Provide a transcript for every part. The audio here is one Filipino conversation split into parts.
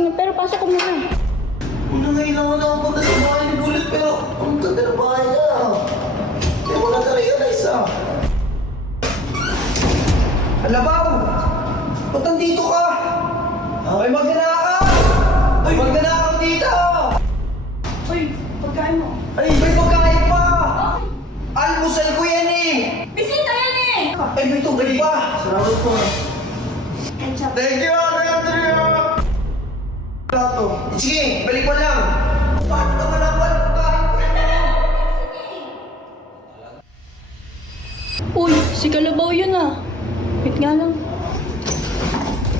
gising pero pasok ko muna. Una ngayon lang ako punta sa bahay ni Bullet pero ang ganda ng bahay niya. Hindi mo na-realize ah. Alabaw! Ba't nandito ka? May magnanakaw! May magnanakaw dito! Uy, pagkain mo. Ay, may pagkain pa! Okay. Almusal ko yan eh! Bisita yan eh! Ay, may tubig pa! Salamat po. Ketchup. Thank you, Ate Andrea! Plato. Sige, balik mo lang! Paano naman ang pagkain ko yan? Uy, si Kalabaw yun ah. Wait nga lang.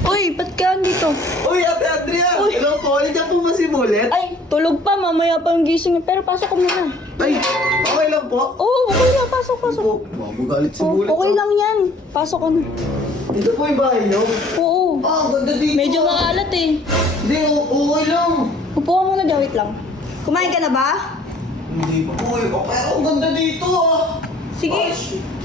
Uy, ba't ka andito? Uy, Ate Andrea! Uy. Hello po, nandiyan po ba si Bullet? Ay, tulog pa. Mamaya pa ang gising pero pasok ko muna. Ay, okay lang po. Oo, okay lang. Pasok, pasok. Po, magalit si Oh, Bullet. okay lang yan. Pasok ka na. Dito po yung bahay niyo. Oo. Ah, ganda dito. Medyo makalat eh. Hindi, okay lang. Upo ka muna dyan, wait lang. Kumain ka na ba? Hindi pa po eh. Pero ang ganda dito ah. Sige.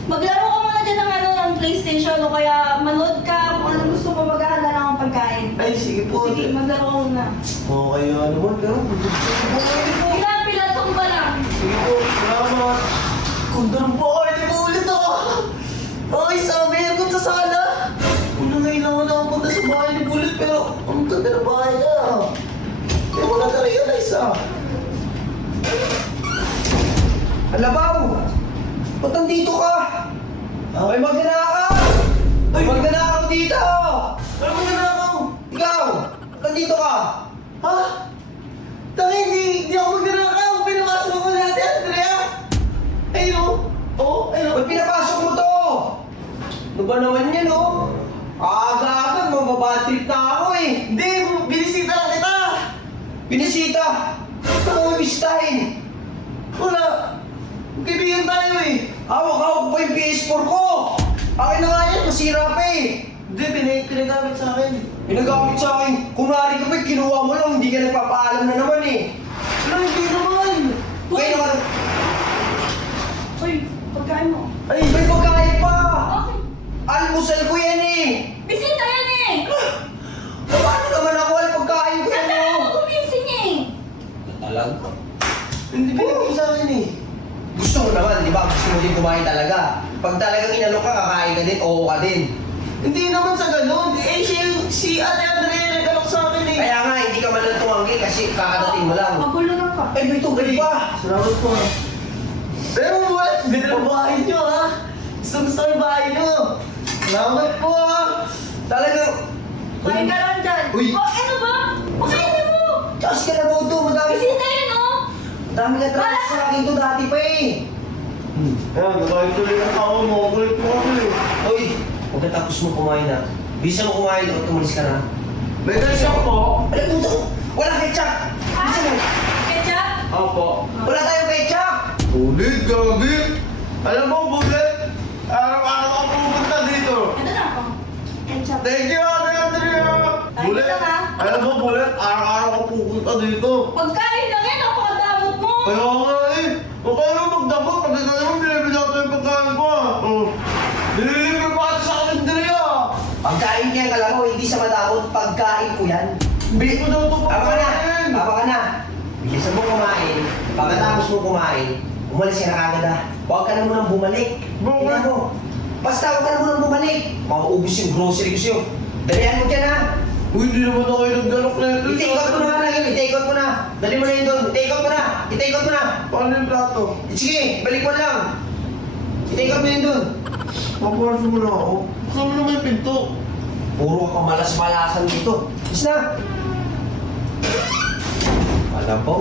Maglaro ka muna dyan ng PlayStation o kaya manood ka kung ano gusto mo maghahanda lang ang pagkain. Ay, sige po. Sige, maglaro ka muna. Okay naman, pero Ilan pila tumba lang. sige po, salamat. Ganda ng bahay ni Bullet ah. Ay, sabi ko sa sala. Una ngayon lang ako nakapunta sa bahay ni Bullet pero ang ganda ng bahay niya. Hindi mo na-realize ah. Alabaw! Ba't nandito ka? May magnanakaw! May magnanakaw dito! Ano mo na ako? Ikaw! Ba't nandito ka? Ha? Taki, hindi ako magnanakaw. Pinapasok ako ni Ate Andrea. Ayun oh. Oo, ayun oh. Ba't pinapasok mo to? Ano ba naman yan, oh? Aga-aga, mababatrip na ako eh. Hindi, binisita lang kita. Binisita! Ito mo ibistahin! Wala. Kaibigan tayo eh. Hawak-hawak pa yung PS4 ko! Akin na nga yan, masira pa eh! Hindi, pinagamit sa akin. Pinagamit sa akin. Kunwari ka pa, kinuha mo lang, hindi ka nagpapaalam na naman eh. Wala, hindi naman. Ngayon naman, Uy, pagkain mo. ay, may pagkain pa! Okay. Almusal ko yan eh! Bisita yan eh! Paano naman ako al pagkain ko yan, Tanda oh? mo gumising eh! Talaga? Hindi binigay sa akin eh. Gusto mo naman, di ba? Gusto mo din kumain talaga. Pag talagang inalok ka, kakain ka din, oo ka din. Hindi naman sa ganun. Eh, si Ate Andrea nag-alok sa akin eh. Kaya nga, hindi ka man lang tumanggi kasi kakadating mo lang. Magulo lang ka. Ay, may tubig pa! Salamat po. Pero what? Ganda ng bahay niyo ha. Gusto yung bahay niyo. Salamat po ha. Talagang... Kain ka lang dyan. Uy. Oh, ano ba? Pakainin mo! Kasi ka na ba ito? Madami... Bisita yan oh! Madami ka traffic sa akin to dati pa eh. Ayan, nakain tuloy ang tao mo. Kulit po ako eh. Uy, pagkatapos mo kumain na, bisa mo kumain o tumalis ka na. May ketchup po. Alam mo ito, wala ketchup! Bisa mo, Ketchup? Opo. wala tayong ketchup! Bullet, gabi. Alam mo, Bullet, araw-araw ako pupunta dito. Ito na ako. Ketchup. Thank you, Ate Andrea. Ay, Bullet, ito na. alam mo, Bullet, araw-araw ako pupunta dito. Pagkain lang yan, napakadamot mo! Kaya nga eh. O kaya magdamot, pag ikaw yung binibigyan ko yung pagkain ko ah. Oh. Nililibre pa ata sa Andrea. Pagkain kaya kalabaw, hindi sa madamot, pagkain ko yan. Hindi ko daw ito Tama ka na! pagkain. Tama ka na! Bilisan mo kumain, pagkatapos mo kumain, umalis ka na kagad ah. Huwag ka na munang bumalik. Bakit? Tingnan mo. Basta huwag ka na munang bumalik. Mauubos yung grocery ko sa'yo. Dalihan mo dyan ha! Uy, hindi naman ako yung nagdalok na ito. I-take out mo na nga lang yun, i-take out mo na. Dali mo na yun doon, i-take out mo na. I-take out mo na. Paano yung plato? Sige, balik mo lang. I-take out mo yun doon. Papuwasin mo na ako. Kasama naman yung pinto. Puro ka malas-malasan dito. Is na. Alam po,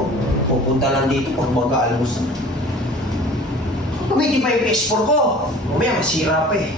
pupunta lang dito pag mag-aalmus. Kumiti pa yung PS4 ko. Mamaya masira pa eh.